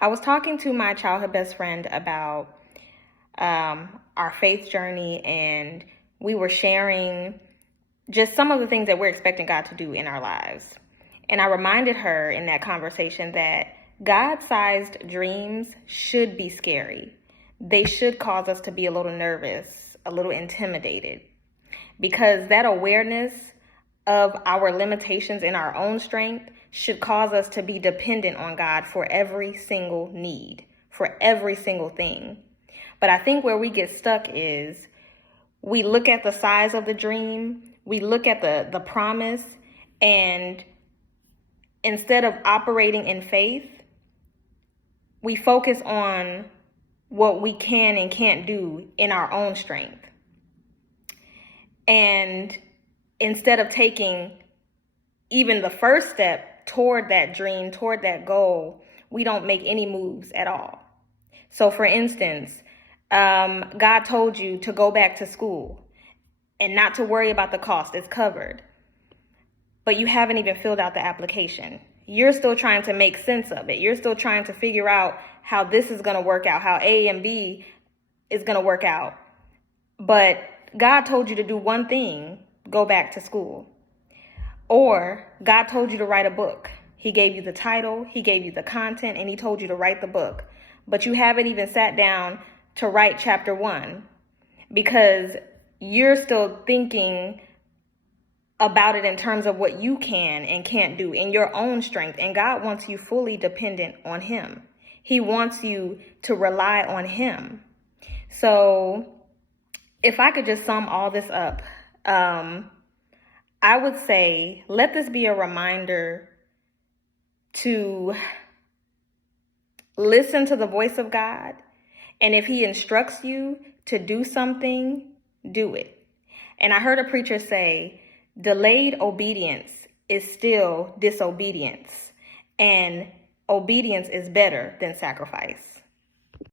I was talking to my childhood best friend about our faith journey, and we were sharing just some of the things that we're expecting God to do in our lives. And I reminded her in that conversation that God-sized dreams should be scary. They should cause us to be a little nervous, a little intimidated, because that awareness of our limitations in our own strength should cause us to be dependent on God for every single need, for every single thing. But I think where we get stuck is we look at the size of the dream, we look at the promise, and instead of operating in faith, we focus on what we can and can't do in our own strength. And instead of taking even the first step toward that dream, toward that goal, we don't make any moves at all. So for instance, God told you to go back to school and not to worry about the cost, it's covered. But you haven't even filled out the application. You're still trying to make sense of it. You're still trying to figure out how this is going to work out, how A and B is going to work out. But God told you to do one thing, go back to school. Or God told you to write a book. He gave you the title, he gave you the content, and he told you to write the book. But you haven't even sat down to write chapter 1 because you're still thinking about it in terms of what you can and can't do in your own strength. And God wants you fully dependent on him. He wants you to rely on him. So if I could just sum all this up, I would say, let this be a reminder to listen to the voice of God. And if he instructs you to do something, do it. And I heard a preacher say, delayed obedience is still disobedience, and obedience is better than sacrifice.